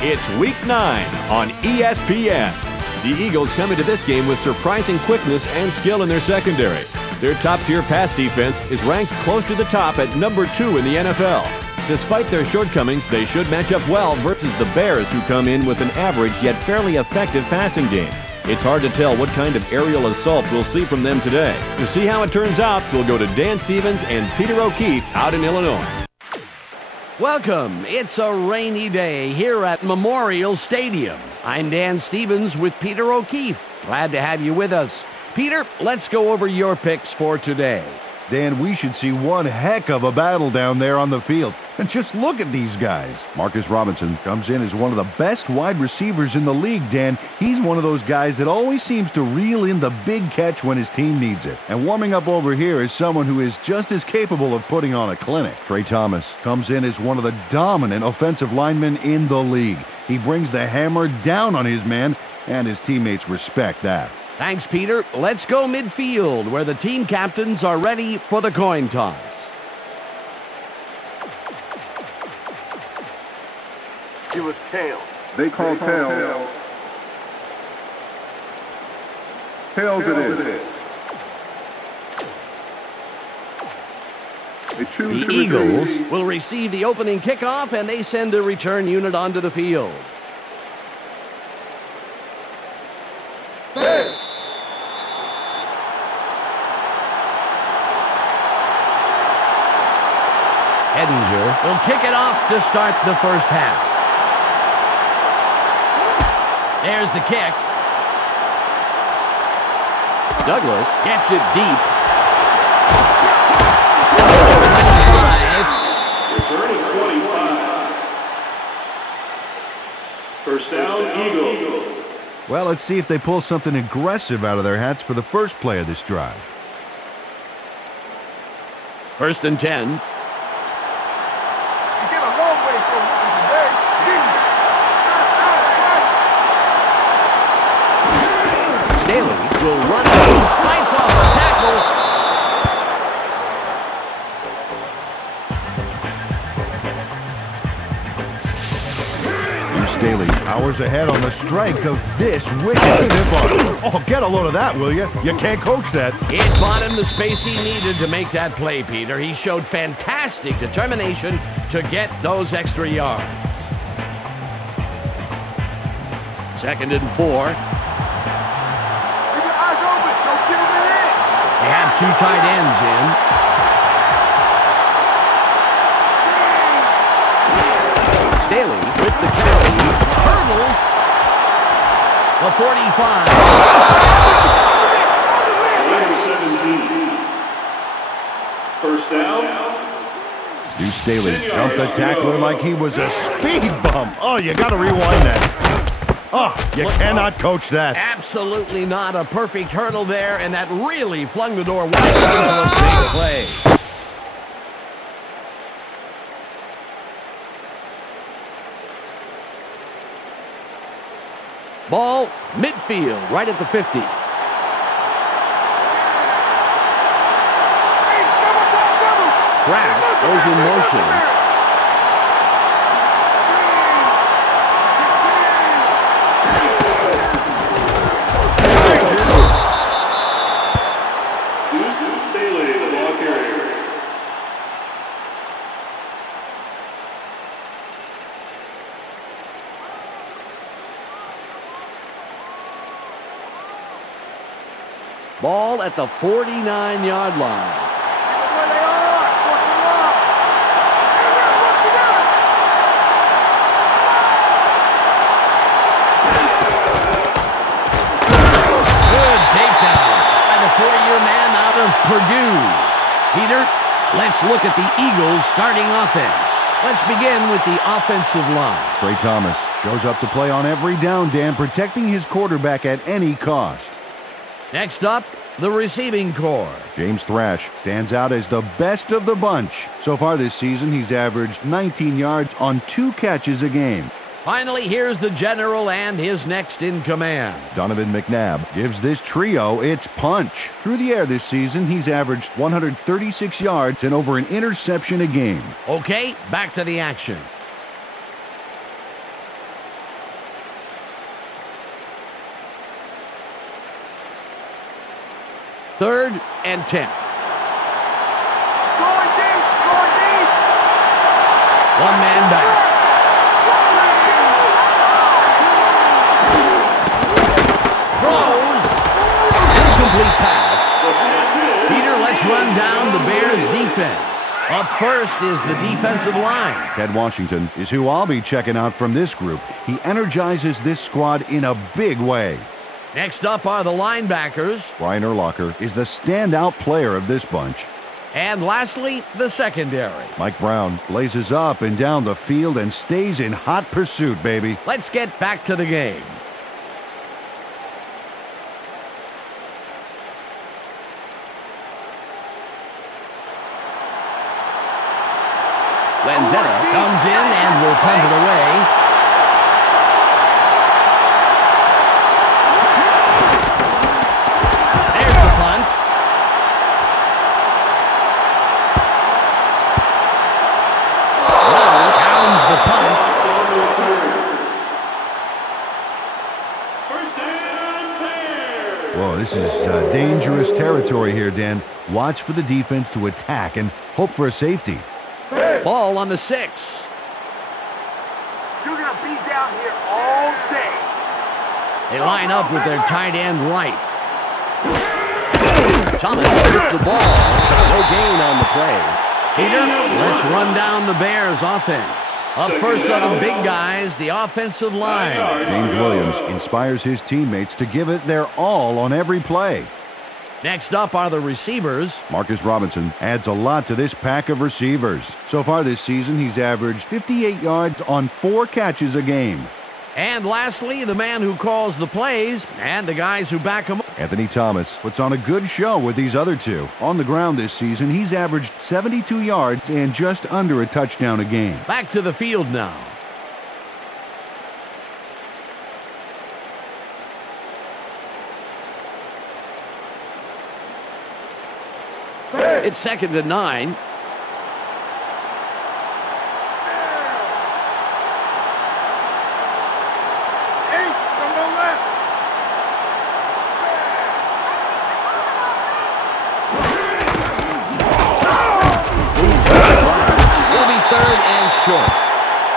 It's Week 9 on ESPN. The Eagles come into this game with surprising quickness and skill in their secondary. Their top-tier pass defense is ranked close to the top at number 2 in the NFL. Despite their shortcomings, they should match up well versus the Bears, who come in with an average yet fairly effective passing game. It's hard to tell what kind of aerial assault we'll see from them today. To see how it turns out, we'll go to Dan Stevens and Peter O'Keefe out in Illinois. Welcome. It's a rainy day here at Memorial Stadium. I'm Dan Stevens with Peter O'Keefe. Glad to have you with us. Peter, let's go over your picks for today. Dan, we should see one heck of a battle down there on the field. And just look at these guys. Marcus Robinson comes in as one of the best wide receivers in the league, Dan. He's one of those guys that always seems to reel in the big catch when his team needs it. And warming up over here is someone who is just as capable of putting on a clinic. Trey Thomas comes in as one of the dominant offensive linemen in the league. He brings the hammer down on his man, and his teammates respect that. Thanks, Peter. Let's go midfield, where the team captains are ready for the coin toss. Give us tails. They call tails. Tails it is. They choose The Eagles will receive the opening kickoff, and they send a return unit onto the field. Hey. Edinger will kick it off to start the first half. There's the kick. Douglas gets it deep. 25. First down, Eagles. Well, let's see if they pull something aggressive out of their hats for the first play of this drive. First and 10. Staley will run and slice off a tackle. Staley powers ahead on the strength of this wicked tip-off. Oh, get a load of that, will you? You can't coach that. It bought him the space he needed to make that play, Peter. He showed fantastic determination to get those extra yards. Second and 4. They have two tight ends in. Staley with the carry, hurdles the 45. 17. First down. Hugh Staley jumped the tackler like he was a speed bump. Oh, you got to rewind that. Oh, you cannot coach that. Absolutely not. A perfect hurdle there, and that really flung the door wide open for a big play. Ball midfield, right at the 50. Crack goes in motion. Staley, the ball carrier. Ball at the 49-yard line. Good takedown by the 4-year man out of Purdue. Peter, let's look at the Eagles' starting offense. Let's begin with the offensive line. Trey Thomas shows up to play on every down, Dan, protecting his quarterback at any cost. Next up, the receiving corps. James Thrash stands out as the best of the bunch. So far this season, he's averaged 19 yards on 2 catches a game. Finally, here's the general and his next in command. Donovan McNabb gives this trio its punch. Through the air this season, he's averaged 136 yards and over an interception a game. Okay, back to the action. 3rd and 10. Going deep, going deep. One man back. Throws. Incomplete pass. Peter, let's run down the Bears' defense. Up first is the defensive line. Ted Washington is who I'll be checking out from this group. He energizes this squad in a big way. Next up are the linebackers. Brian Urlacher is the standout player of this bunch. And lastly, the secondary. Mike Brown blazes up and down the field and stays in hot pursuit, baby. Let's get back to the game. Lanzetta comes in and will punt it away. There's the punt. Long pounds the punt. First down, Bears. Whoa, this is dangerous territory here, Dan. Watch for the defense to attack and hope for a safety. Ball on the 6. You're going to be down here all day. They line up with their tight end right. Thomas gets the ball. No gain on the play. Peter, let's run down the Bears' offense. Up first are the big guys, the offensive line. James Williams inspires his teammates to give it their all on every play. Next up are the receivers. Marcus Robinson adds a lot to this pack of receivers. So far this season, he's averaged 58 yards on 4 catches a game. And lastly, the man who calls the plays and the guys who back him up. Anthony Thomas puts on a good show with these other two. On the ground this season, he's averaged 72 yards and just under a touchdown a game. Back to the field now. It's 2nd and 9. Eight from the left. It'll be 3rd and short.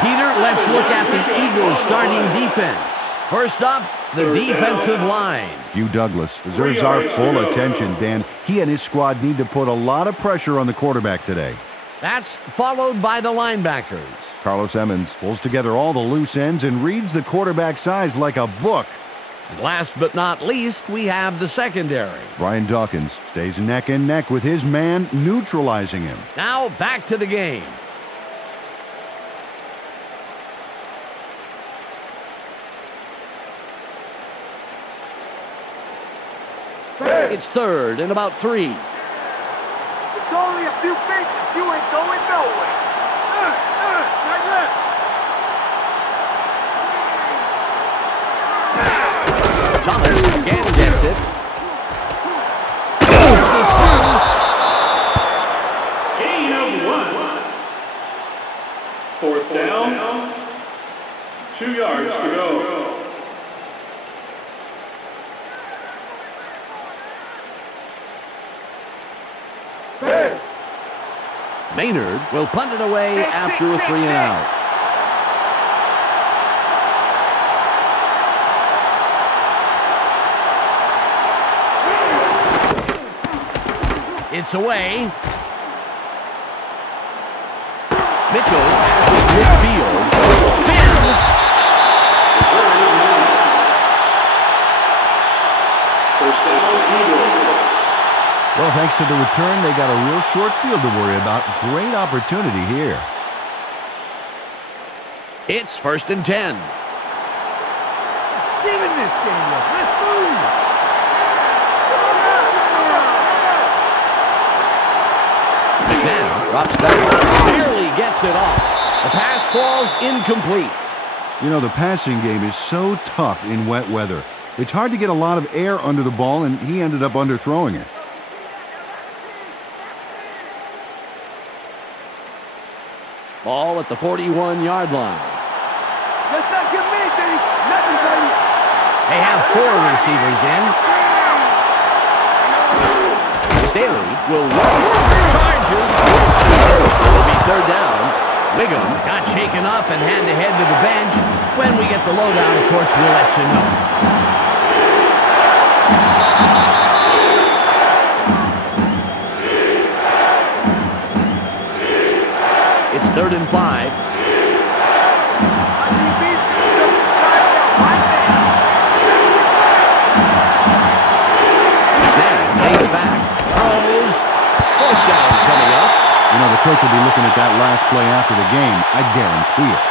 Peter, let's look at the Eagles' starting defense. First up, the defensive line. Hugh Douglas deserves our full attention, Dan. He and his squad need to put a lot of pressure on the quarterback today. That's followed by the linebackers. Carlos Emmons pulls together all the loose ends and reads the quarterback's eyes like a book. And last but not least, we have the secondary. Brian Dawkins stays neck and neck with his man, neutralizing him. Now back to the game. It's 3rd and about 3. It's only a few feet and you ain't going nowhere. Right left. Thomas again gets it. Gain of 1. Fourth down. 2 yards to go. Maynard will punt it away after a 3 and out. It's away. Mitchell has it midfield. Spins. First down, Eagles. Well, thanks to the return, they got a real short field to worry about. Great opportunity here. It's 1st and 10. Steven this game up. Let's move. Now drops back. Barely gets it off. The pass falls incomplete. You know, the passing game is so tough in wet weather. It's hard to get a lot of air under the ball, and he ended up underthrowing it. Ball at the 41-yard line. Let's not get me, baby. Nothing, baby. They have 4 receivers in. Staley will run. Charges. It'll be third down. Wiggum got shaken up and had to head to the bench. When we get the lowdown, of course, we'll let you know. It's 3rd and 5. Coming up. You know, the coach will be looking at that last play after the game. I guarantee it.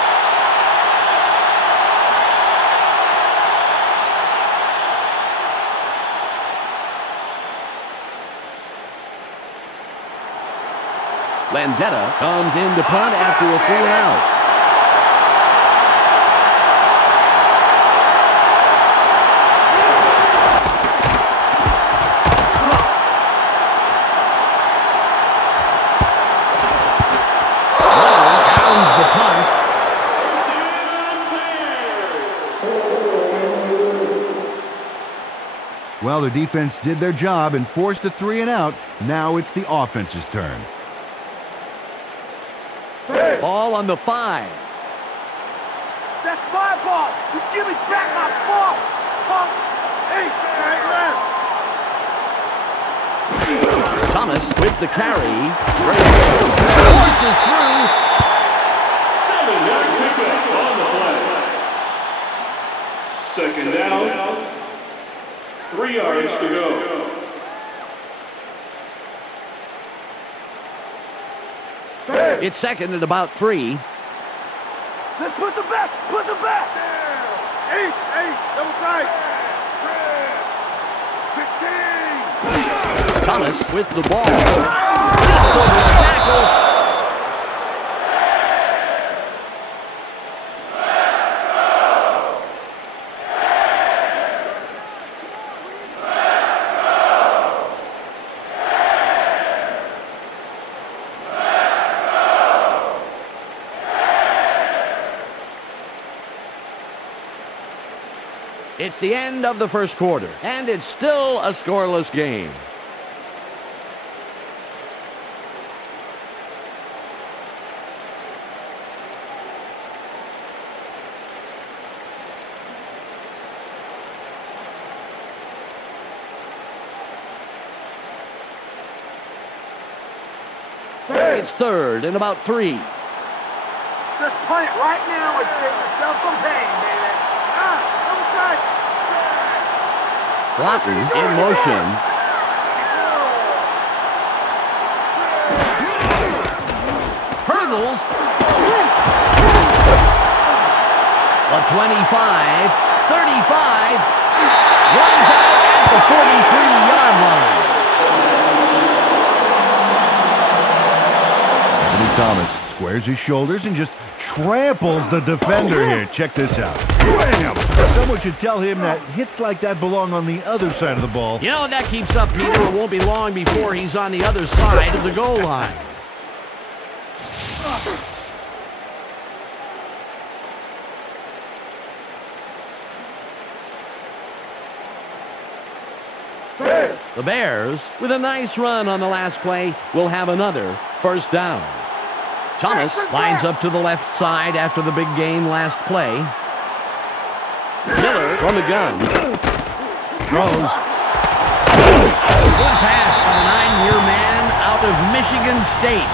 Landetta comes in to punt after a 3-and-out. Well, the defense did their job and forced a 3-and-out. Now it's the offense's turn. Ball on the 5. That's my ball. You give me back my ball. Punk. Hey, right. Thomas with the carry. Forces through. 7-yard pickup on the play. 2nd down. 3 yards to go. It's 2nd and about 3. Let's put them back. Put them back. 8, double tight. 15. Thomas with the ball. Just over the tackle. It's the end of the first quarter, and it's still a scoreless game. It's 3rd and about 3. Just punt it right now and save yourself some pain, baby. Double tight. Lawton in motion. Hurdles. A 25, 35, runs out at the 43-yard line. Anthony Thomas squares his shoulders and just tramples the defender here. Check this out. Bam! Someone should tell him that hits like that belong on the other side of the ball. You know, that keeps up, Peter. It won't be long before he's on the other side of the goal line. The Bears, with a nice run on the last play, will have another first down. Thomas lines up to the left side after the big gain last play. Miller from the gun. Throws. Good pass by the 9-year man out of Michigan State.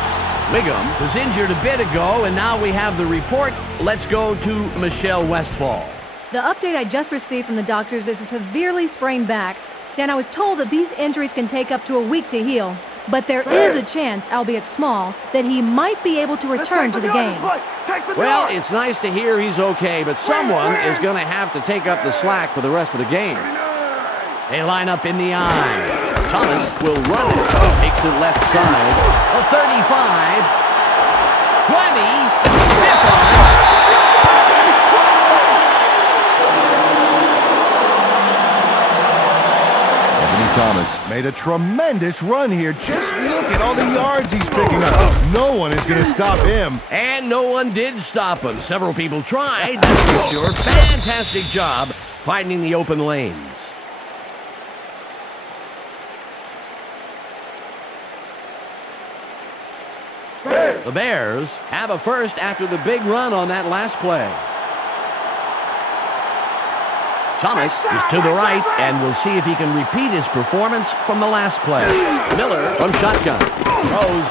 Wiggum was injured a bit ago, and now we have the report. Let's go to Michelle Westfall. The update I just received from the doctors is a severely sprained back. Dan, I was told that these injuries can take up to a week to heal. But there is a chance, albeit small, that he might be able to return to the game. Well, it's nice to hear he's okay, but someone is going to have to take up the slack for the rest of the game. They line up in the eye. Thomas will run it. Takes it left side. A 35. 20. Stiff arm. Thomas made a tremendous run here. Just look at all the yards he's picking up. No one is going to stop him. And no one did stop him. Several people tried, that's for sure. Fantastic job finding the open lanes. The Bears have a first after the big run on that last play. Thomas is to the right, and we'll see if he can repeat his performance from the last play. Miller from shotgun. Throws.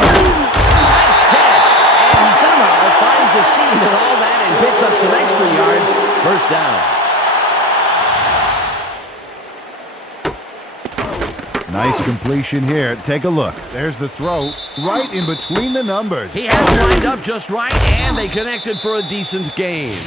Nice catch! And somehow finds the seam in all that and picks up some extra yards. First down. Nice completion here. Take a look. There's the throw right in between the numbers. He has it lined up just right, and they connected for a decent gain.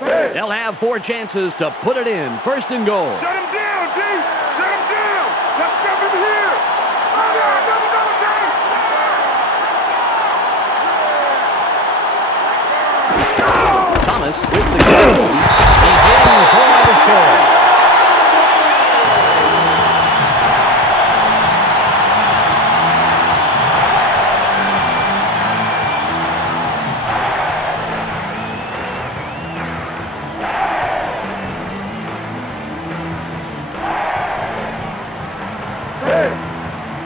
They'll have 4 chances to put it in. First and goal. Shut him down, D! Shut him down! Let's step him here! Thomas with the goal. Begins for the score.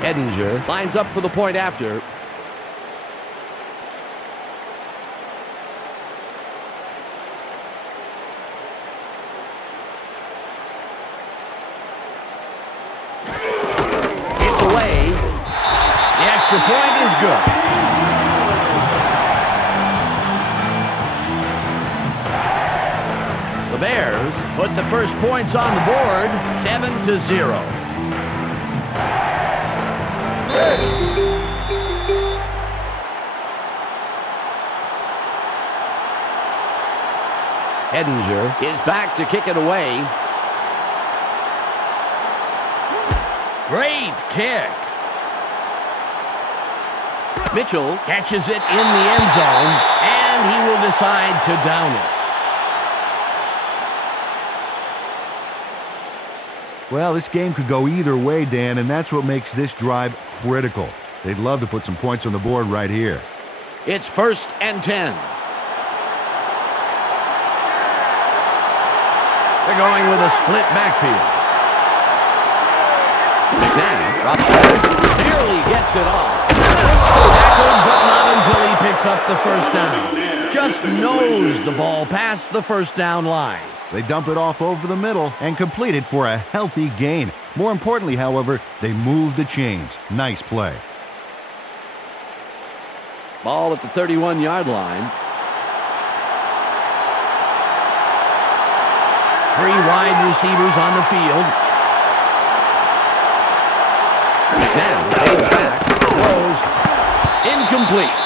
Edinger lines up for the point after. It's away. The extra point is good. The Bears put the first points on the board, 7-0. Edinger is back to kick it away. Great kick. Mitchell catches it in the end zone, and he will decide to down it. Well, this game could go either way, Dan, and that's what makes this drive critical. They'd love to put some points on the board right here. It's 1st and 10. They're going with a split backfield. Now, drops it. Barely gets it off. Tackled, but not until he picks up the first down. Just nosed the ball past the first down line. They dump it off over the middle and complete it for a healthy gain. More importantly, however, they move the chains. Nice play. Ball at the 31-yard line. 3 wide receivers on the field. Now, takes back, throws, incomplete.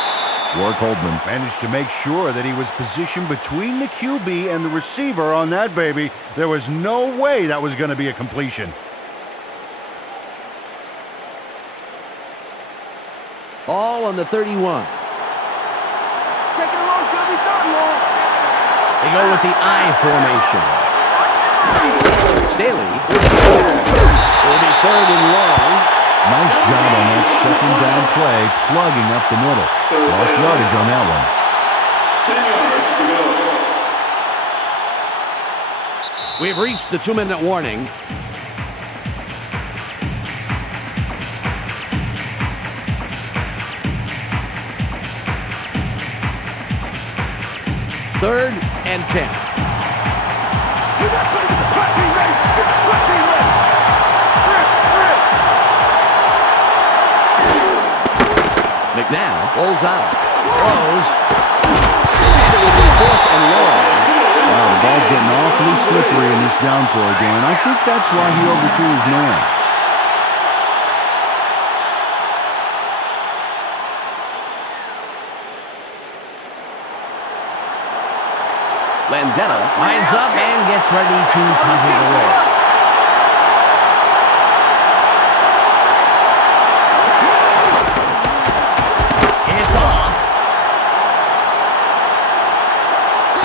Warwick Holdman managed to make sure that he was positioned between the QB and the receiver on that baby. There was no way that was going to be a completion. Ball on the 31. Take it along, Chubby, start long. They go with the I formation. Staley will be 3rd and long. Nice job on that second down play, plugging up the middle. Lost yardage on that one. 10 yards to go. We've reached the 2-minute warning. Third and 10. You got to get the pushing race. Get the pushing race. McNabb rolls out. Throws. And it will be 4th and long. Wow, the ball's getting awfully slippery in this downpour game, and I think that's why he overthrew his man. Landetta lines up and gets ready to punt it away. It's off.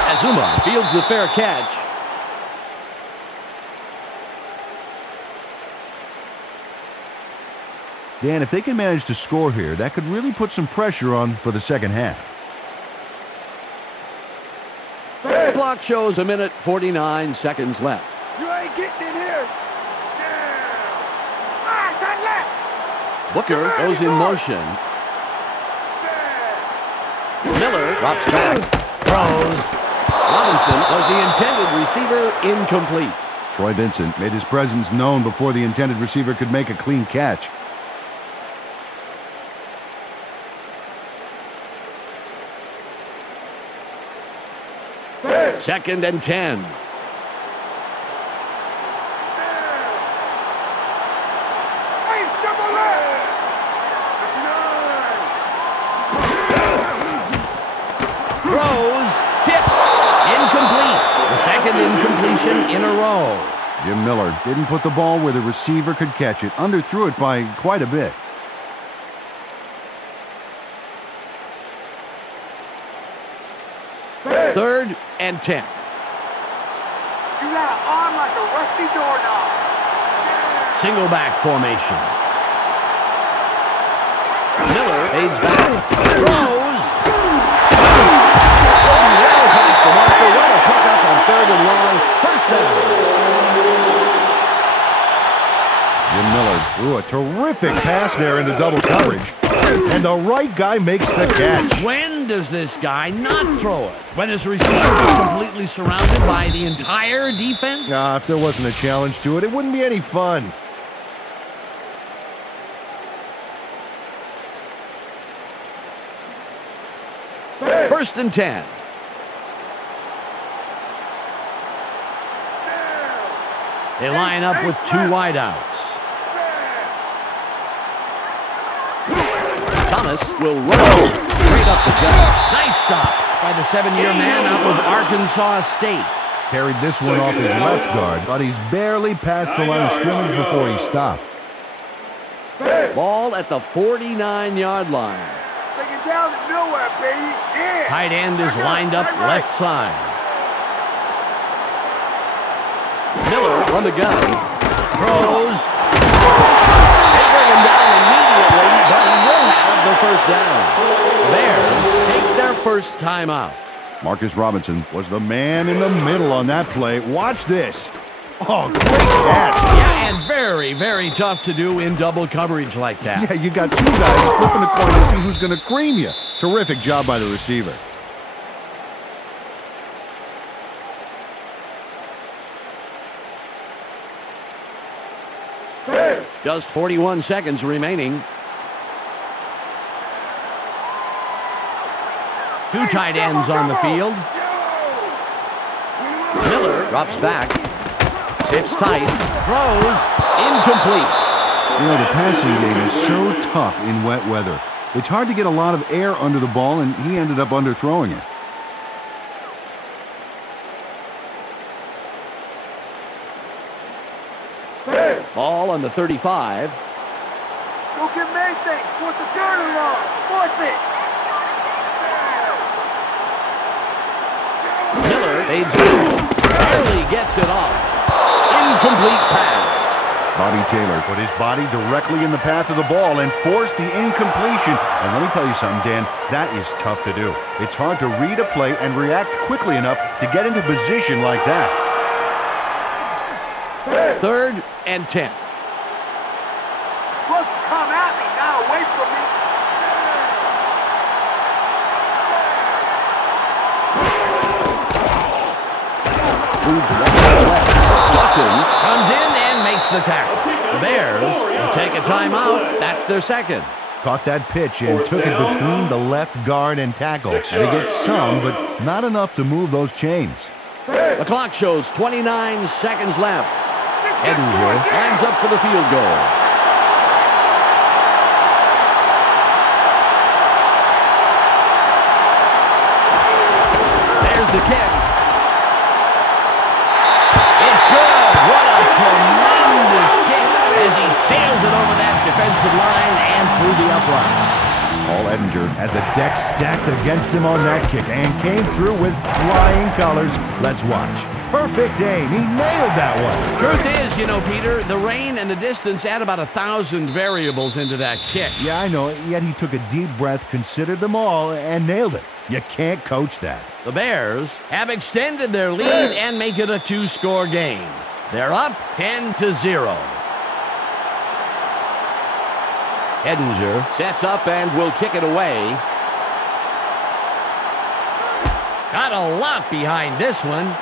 Azuma fields the fair catch. Dan, if they can manage to score here, that could really put some pressure on for the second half. clock shows 1:49 seconds left. You ain't getting in here. Turn left. Booker goes in motion. Miller drops back. Throws. Robinson was the intended receiver, incomplete. Troy Vincent made his presence known before the intended receiver could make a clean catch. Second and 10. Throws, tip, incomplete. The second incompletion in a row. Jim Miller didn't put the ball where the receiver could catch it. Underthrew it by quite a bit. Third and 10. You got an arm like a rusty doorknob. Single back formation. Miller fades back. Throws. Well past the marker. What a pickup on third and long. First down. Jim Miller threw a terrific pass there into double coverage. And the right guy makes the catch. When does this guy not throw it? When his receiver is completely surrounded by the entire defense? If there wasn't a challenge to it, it wouldn't be any fun. First and 10. They line up with two wideouts. Thomas will roll straight up the gut. Nice stop by the 7-year man out of Arkansas State. Carried this one off his left guard, but he's barely past the line of scrimmage before he stopped. Ball at the 49-yard line. Take it down to nowhere, baby. Yeah. Tight end is lined up left side. Miller on the gun. Throws. They bring him down immediately, but he will have the first down. Bears take their first timeout. Marcus Robinson was the man in the middle on that play. Watch this. Oh, great catch. Yeah, and very, very tough to do in double coverage like that. Yeah, you got two guys flipping the coin to see who's going to cream you. Terrific job by the receiver. Just 41 seconds remaining. Two tight ends on the field. Miller drops back. Sits tight. Throws. Incomplete. You know, the passing game is so tough in wet weather. It's hard to get a lot of air under the ball, and he ended up underthrowing it. Ball on the 35. Go get Mason. Force the turn along. Force it. Miller fades back. Barely gets it off. Incomplete pass. Bobby Taylor put his body directly in the path of the ball and forced the incompletion. And let me tell you something, Dan, that is tough to do. It's hard to read a play and react quickly enough to get into position like that. Third and 10. Look, come at me, not away from me. Moves left. Watkins comes in and makes the tackle. The Bears will take a timeout. That's their second. Caught that pitch and took it between the left guard and tackle. And he gets some, but not enough to move those chains. The clock shows 29 seconds left. Edinger lines up for the field goal. There's the kick. It's good. What a tremendous kick as he sails it over that defensive line and through the upright. Paul Edinger had the deck stacked against him on that kick and came through with flying colors. Let's watch. perfect aim. He nailed that one. Truth is, Peter, the rain and the distance add about 1,000 variables into that kick. Yeah, I know, yet he took a deep breath, considered them all, and nailed it. You can't coach that. The Bears have extended their lead and make it a 2-score game. They're up 10-0. Edinger sets up and will kick it away. Got a lot behind this one.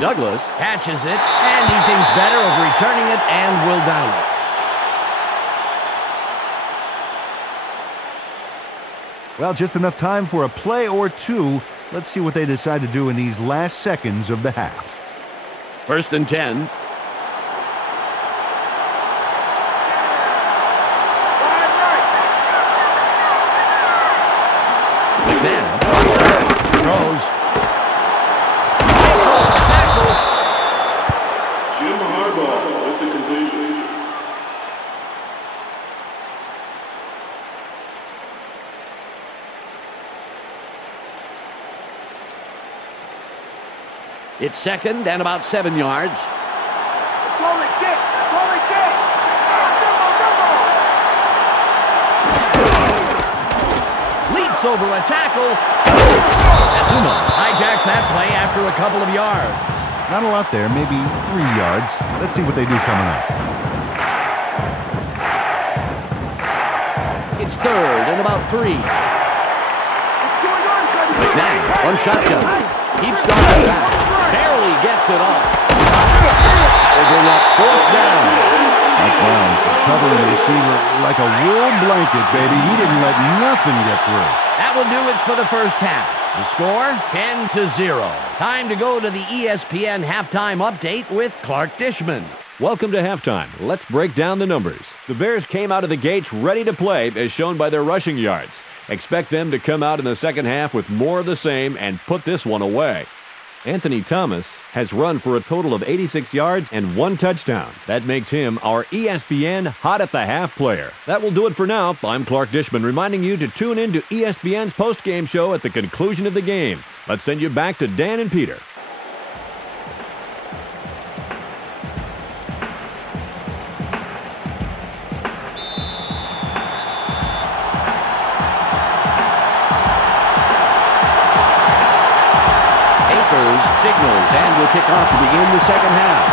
Douglas catches it, and he thinks better of returning it and will down it. Well, just enough time for a play or two. Let's see what they decide to do in these last seconds of the half. 1st and 10. Throws. Jim Harbaugh with the completion. It's 2nd and about 7 yards. Holy kick! Holy kick! Leaps over a tackle. Azuma hijacks that play after a couple of yards. Not a lot there, maybe 3 yards. Let's see what they do coming up. It's 3rd and about 3. Now, on shotgun. Keeps going back. Barely gets it off. They bring up 4th down. Mike Brown covering the receiver like a wool blanket, baby. He didn't let nothing get through. That will do it for the first half. The score, 10-0. Time to go to the ESPN halftime update with Clark Dishman. Welcome to halftime. Let's break down the numbers. The Bears came out of the gates ready to play, as shown by their rushing yards. Expect them to come out in the second half with more of the same and put this one away. Anthony Thomas has run for a total of 86 yards and 1 touchdown. That makes him our ESPN Hot at the Half player. That will do it for now. I'm Clark Dishman, reminding you to tune in to ESPN's post-game show at the conclusion of the game. Let's send you back to Dan and Peter. Signals and will kick off to begin the second half.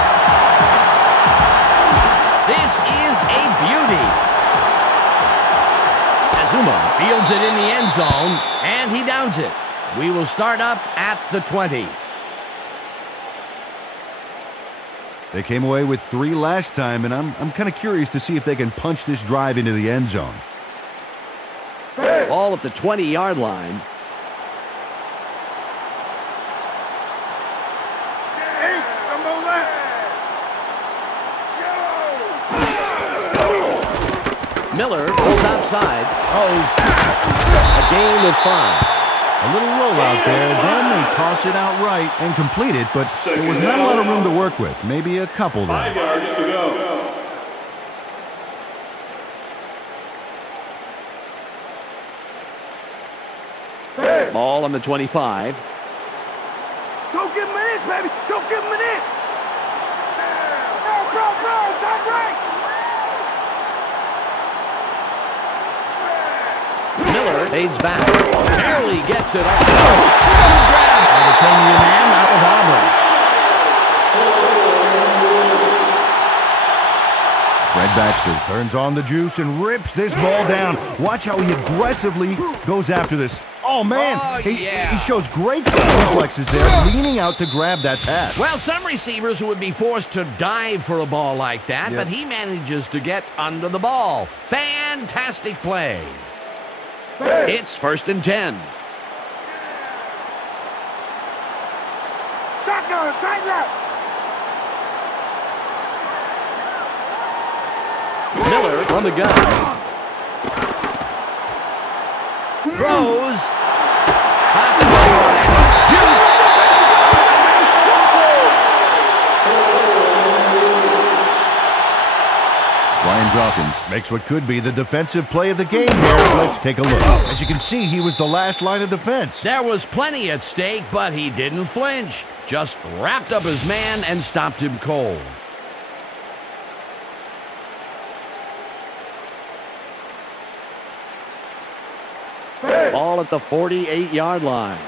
This is a beauty. Azuma fields it in the end zone, and he downs it. We will start up at the 20. They came away with 3 last time, and I'm kind of curious to see if they can punch this drive into the end zone. Ball at the 20-yard line. Miller goes outside. A gain of 5. A little rollout there, then they toss it out right and complete it, but there was not a lot of room to work with. Maybe a couple there. 5 yards to go. Ball on the 25. Don't give him an inch, baby! Don't give him an inch! Go! Top right! Miller fades back. Barely gets it off. Grab by the 10-year man out of Auburn. Fred Baxter turns on the juice and rips this ball down. Watch how he aggressively goes after this. Oh, man. He shows great reflexes there, leaning out to grab that pass. Well, some receivers would be forced to dive for a ball like that, but he manages to get under the ball. Fantastic play. It's 1st and 10. Shotgun, tight left! Miller on the gun. Throws. Brian Dawkins makes what could be the defensive play of the game here. Let's take a look. As you can see, he was the last line of defense. There was plenty at stake, but he didn't flinch. Just wrapped up his man and stopped him cold. Ball at the 48-yard line.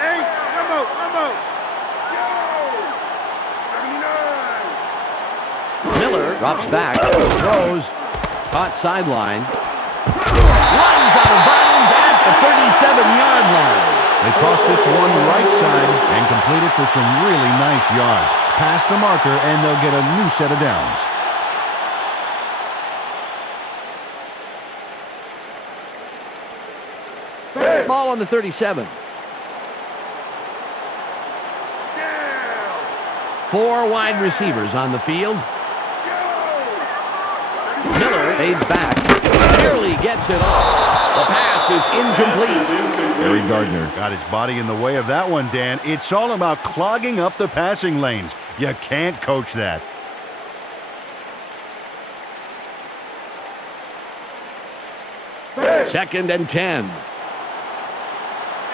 Hey, come on. Miller drops back, throws, caught sideline. Runs out of bounds at the 37-yard line. They toss this one right side and complete it for some really nice yards. Pass the marker, and they'll get a new set of downs. Ball on the 37. Four wide receivers on the field. Miller fades back. Barely gets it off. The pass is incomplete. Harry Gardner got his body in the way of that one, Dan. It's all about clogging up the passing lanes. You can't coach that. Second and 10. Keep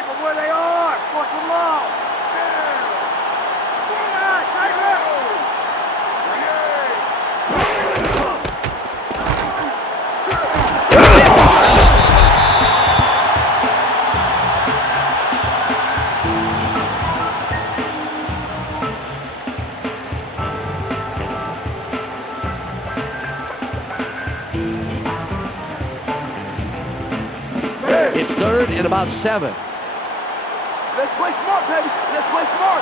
them where they are. Force them long. It's third and about 7. Let's play smart, baby. Let's play smart.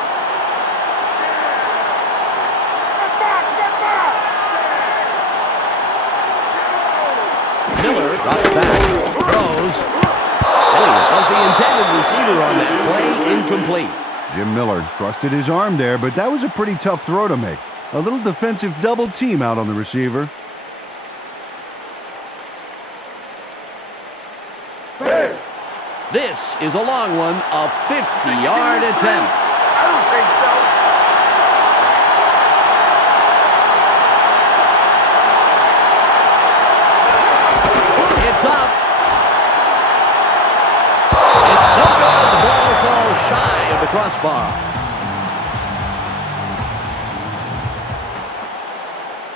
Miller drops back, throws. Elliott was the intended receiver on that play, incomplete. Jim Miller trusted his arm there, but that was a pretty tough throw to make. A little defensive double team out on the receiver. This is a long one, a 50-yard attempt. I don't think so. It's up. It's no good. The ball falls shy of the crossbar.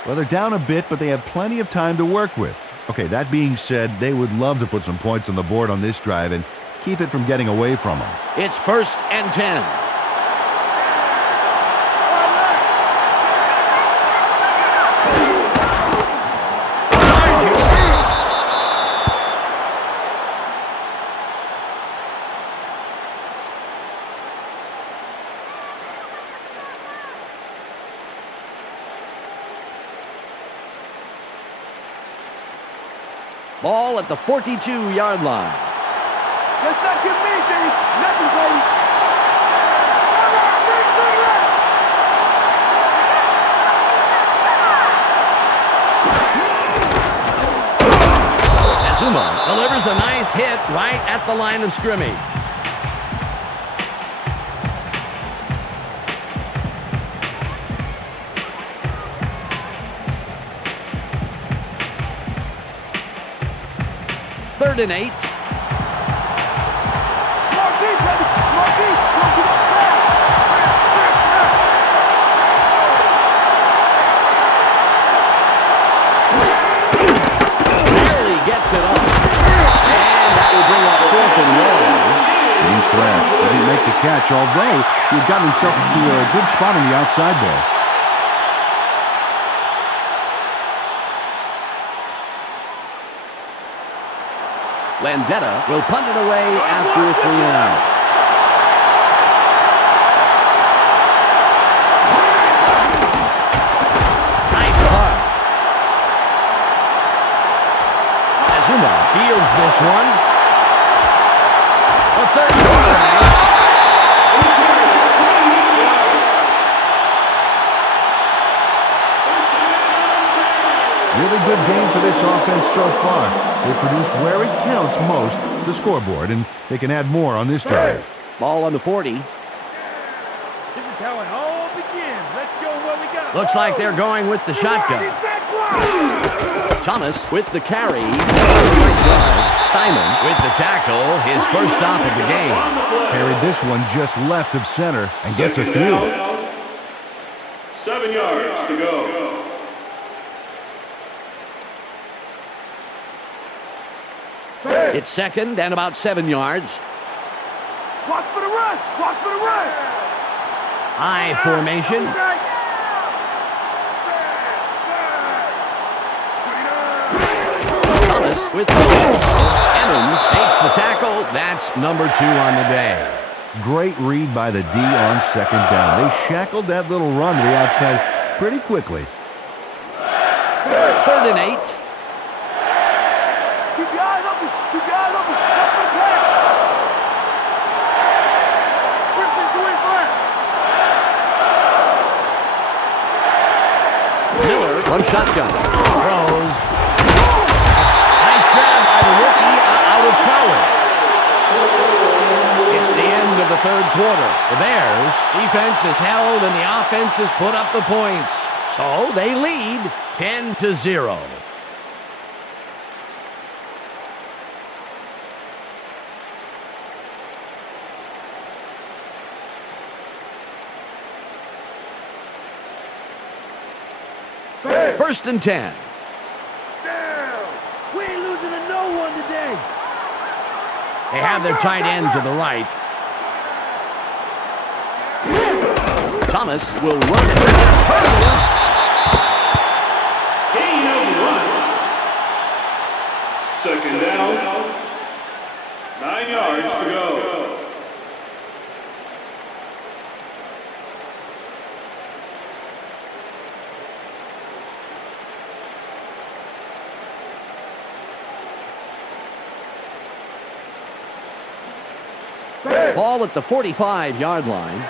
Well, they're down a bit, but they have plenty of time to work with. Okay, that being said, they would love to put some points on the board on this drive and keep it from getting away from them. It's first and 10. Ball at the 42-yard line. Let's not give me things. Nothing, baby. Azuma delivers a nice hit right at the line of scrimmage. Third and 8. More deep, baby. More deep. Don't give up fast. Barely gets it off. And that will bring up fourth and long. James Thrash didn't make the catch, although he had gotten himself to a good spot on the outside there. Landetta will punt it away after a 3-and-out. Nice punt. Azuma fields this one. A third quarterback. Really good game for this offense so far. They produced where it counts most, the scoreboard, and they can add more on this drive. Ball on the 40. This is how it all begins. Let's go what we got. Looks like they're going with the shotgun. Thomas with the carry. Simon with the tackle. His first stop of the game. Carried this one just left of center and gets a Second few. down. 7 yards to go. It's second and about 7 yards. Watch for the run. Watch for the run. I formation. Thomas with the Evans takes the tackle. That's number 2 on the day. Great read by the D on second down. They shackled that little run to the outside pretty quickly. 3rd and 8. Keep your eyes open. Keep your eyes open. Watch for the pass. Christian to his left. Miller from shotgun. Throws. Nice grab by the rookie out of college. It's the end of the 3rd quarter. The Bears' defense is held and the offense has put up the points. So they lead 10-0. First and 10. Down. We ain't losing to no one today. They have their tight end to the right. Thomas will run. Gain of 1. Second down. 9 yards to go. Ball at the 45-yard line.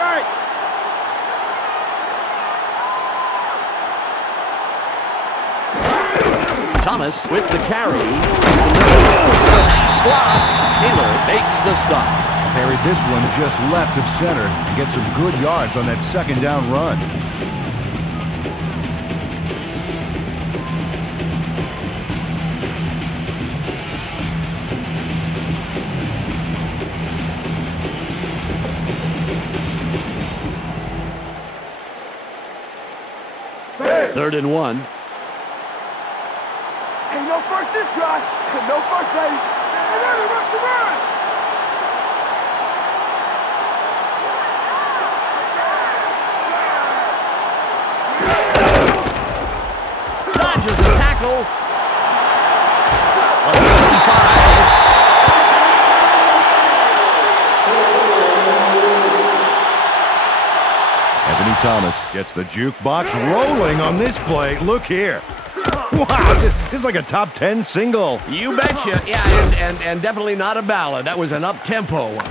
Right. Thomas with the carry. Nice block. Taylor makes the stop. Carried this one just left of center and gets some good yards on that second down run. Third and 1. Ain't no first this try. No first, baby. Rush the run. Dodges the tackle. 35. Anthony Thomas gets the jukebox rolling on this play. Look here. Wow, this is like a top 10 single. You betcha. Yeah, and definitely not a ballad. That was an up-tempo one.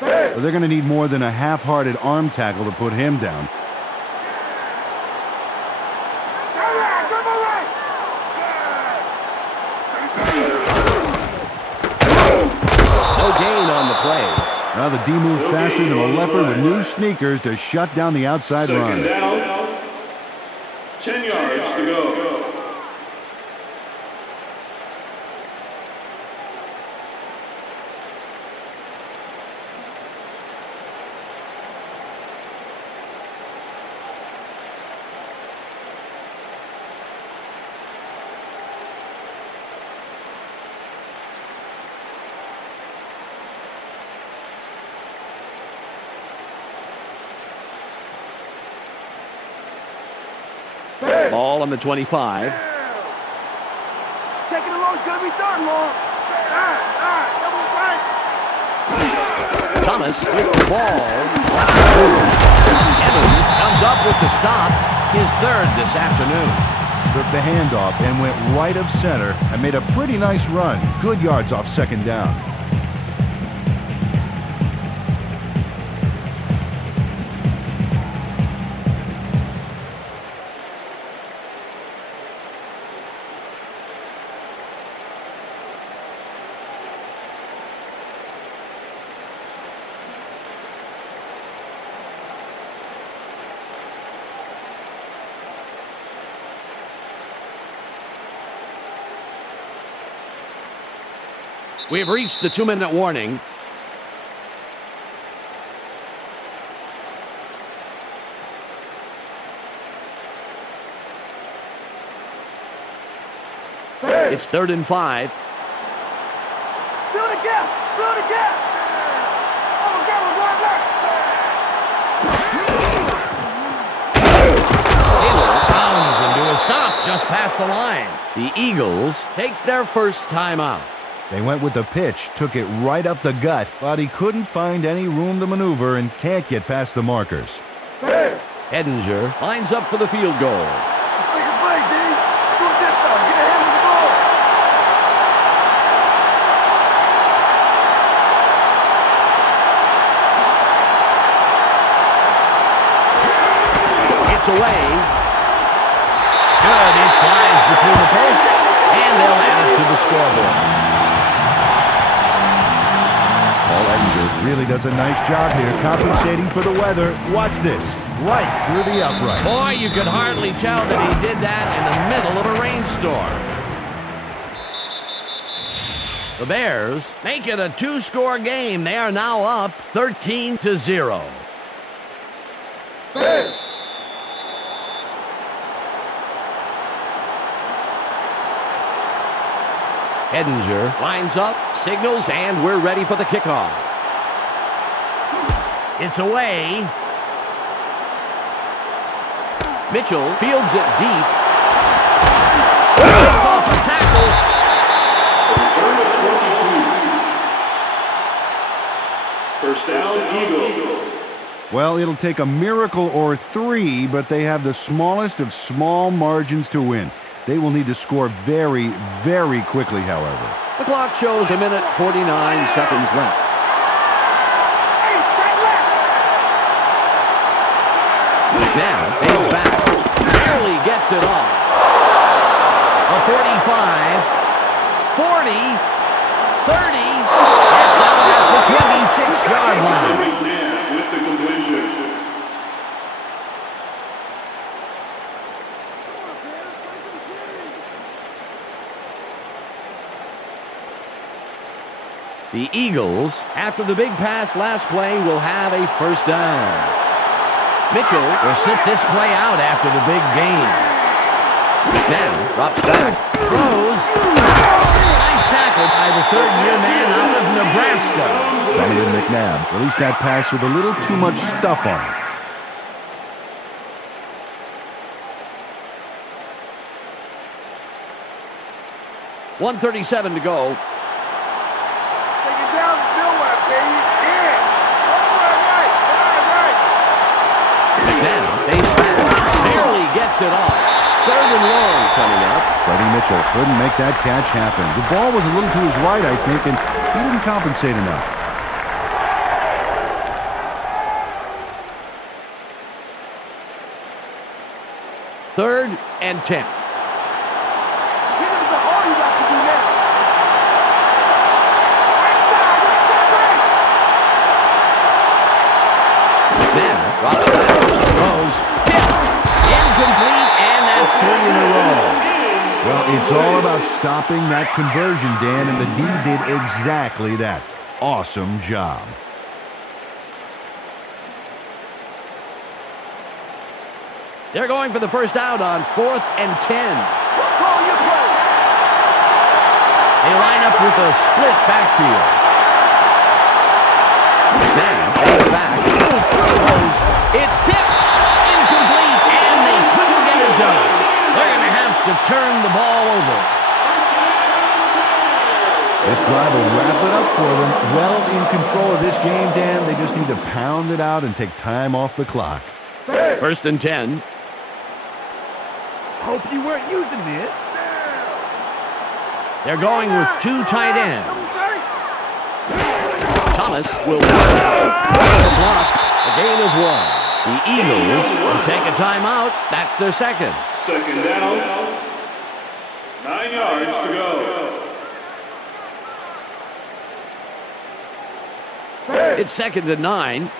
They're going to need more than a half-hearted arm tackle to put him down. No gain on the play. Now the D moved faster than a leopard with new sneakers to shut down the outside Second run. down. 10 yards to go. Ball on the 25. Taking the long's gonna be done, long. Double right. Thomas with the ball. Evans comes up with the stop. His 3rd this afternoon. Took the handoff and went right of center and made a pretty nice run. Good yards off second down. We've reached the 2-minute warning. It's 3rd and 5. Fill the gap! Fill the gap! Oh, Taylor pounds into a stop just past the line. The Eagles take their first timeout. They went with the pitch, took it right up the gut, but he couldn't find any room to maneuver and can't get past the markers. Edinger lines up for the field goal. Take a play, D. Do it this time. Get ahead of the ball. It's away. Good. It flies between the posts, and they'll add it to the scoreboard. Paul Edinger really does a nice job here compensating for the weather. Watch this. Right through the upright. Boy, you could hardly tell that he did that in the middle of a rainstorm. The Bears make it a 2-score game. They are now up 13-0. Edinger lines up, signals, and we're ready for the kickoff. It's away. Mitchell fields it deep. It's off a tackle. First down, Eagles. Well, it'll take a miracle or 3, but they have the smallest of small margins to win. They will need to score very, very quickly, however. The clock shows 1:49 left. Now, he's back. Barely gets it off. A 45, 40, 30, and down at the 26-yard line. With the completion. The Eagles, after the big pass last play, will have a first down. Mitchell will sit this play out after the big gain. Now, drops back, throws. Nice tackle by the third-year man out of Nebraska. Donovan McNabb released that pass with a little too much stuff on it. $1:37 to go. Take it down the middle, baby. Yeah. Right. Now, face back, barely gets it off. 3rd and long coming up. Freddie Mitchell couldn't make that catch happen. The ball was a little to his right, I think, and he didn't compensate enough. Third and 10. Now, drops back, throws, tipped, incomplete, and that's 3 in a row. Well, it's all about stopping that conversion, Dan, and the D did exactly that. Awesome job. They're going for the first out on 4th and 10. They line up with a split backfield. Now, goes back. It's tipped, incomplete, and they couldn't get it done. They're going to have to turn the ball over. This drive will wrap it up for them. Well in control of this game, Dan. They just need to pound it out and take time off the clock. 1st and 10. Hope you weren't using this. They're going with 2 tight ends. Thomas will block. The game is won. The Eagles will take a timeout. That's their second. Second down. 9 yards to go. It's 2nd and 9.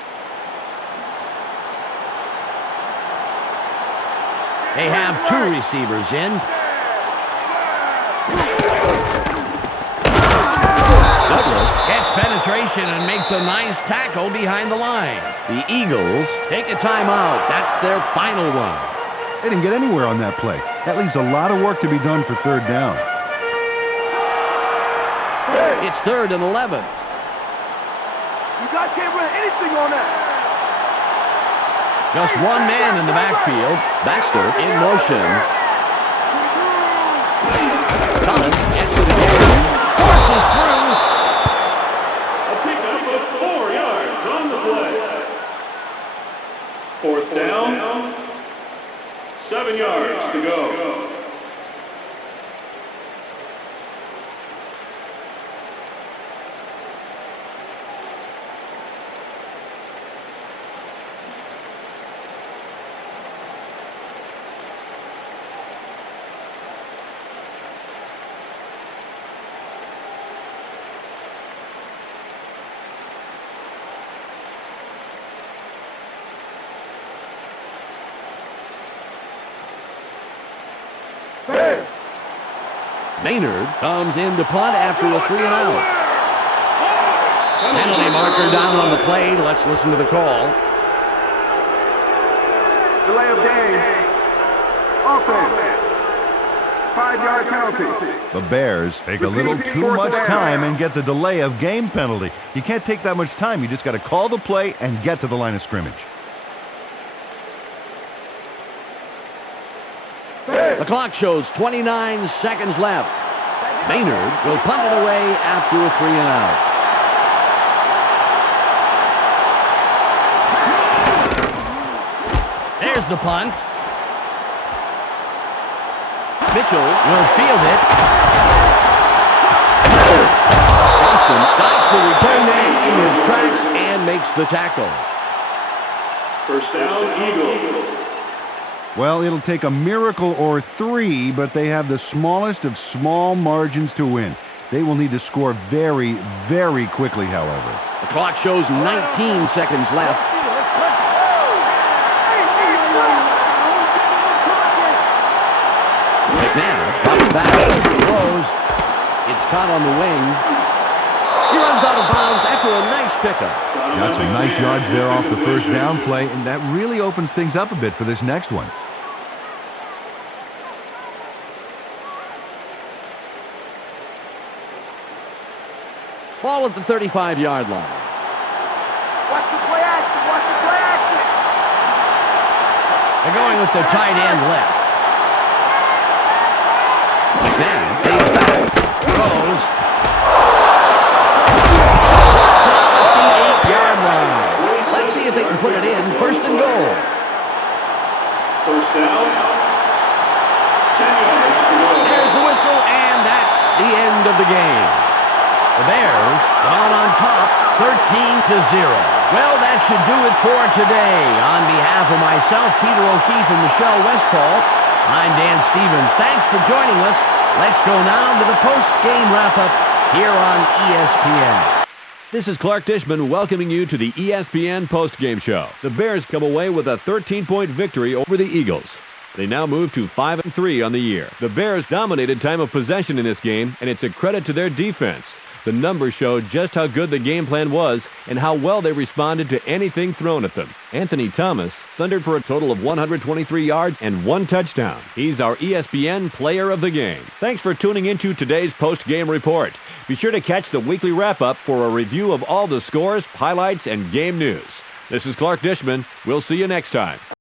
They have 2 receivers in. separation and makes a nice tackle behind the line. The Eagles take a timeout. That's their final one. They didn't get anywhere on that play. That leaves a lot of work to be done for third down. It's 3rd and 11. You guys can't run anything on that. Just one man in the backfield. Baxter in motion. Thomas gets to the game. Forces through. A pickup of 4 yards on the play. 4th down, 7 yards to go. Maynard comes in to punt after a 3-and-out. Penalty marker down on the play. Let's listen to the call. Delay of game. Offense. 5-yard penalty. The Bears take a little too much time and get the delay of game penalty. You can't take that much time. You just got to call the play and get to the line of scrimmage. The clock shows 29 seconds left. Maynard will punt it away after a 3-and-out. There's the punt. Mitchell will field it. Austin stops the return man in his tracks and makes the tackle. 1st down, Eagles. Well, it'll take a miracle or 3, but they have the smallest of small margins to win. They will need to score very, very quickly, however. The clock shows 19 seconds left. McNabb drops back, throws. It's caught on the wing. He runs out of bounds after a nice pickup. Got some nice yards there off the first down play, and that really opens things up a bit for this next one. Ball at the 35-yard line. Watch the play action. Watch the play action. They're going with the tight end left. McNabb takes back. Goes. At the 8-yard line. Let's see if they can put it in. 1st and goal. 1st down, 10 yards to go. There's the whistle, and that's the end of the game. The Bears come on top, 13-0. Well, that should do it for today. On behalf of myself, Peter O'Keefe, and Michelle Westphal, I'm Dan Stevens. Thanks for joining us. Let's go now to the post-game wrap-up here on ESPN. This is Clark Dishman welcoming you to the ESPN postgame show. The Bears come away with a 13-point victory over the Eagles. They now move to 5-3 on the year. The Bears dominated time of possession in this game, and it's a credit to their defense. The numbers showed just how good the game plan was and how well they responded to anything thrown at them. Anthony Thomas thundered for a total of 123 yards and 1 touchdown. He's our ESPN Player of the Game. Thanks for tuning into today's post-game report. Be sure to catch the weekly wrap-up for a review of all the scores, highlights, and game news. This is Clark Dishman. We'll see you next time.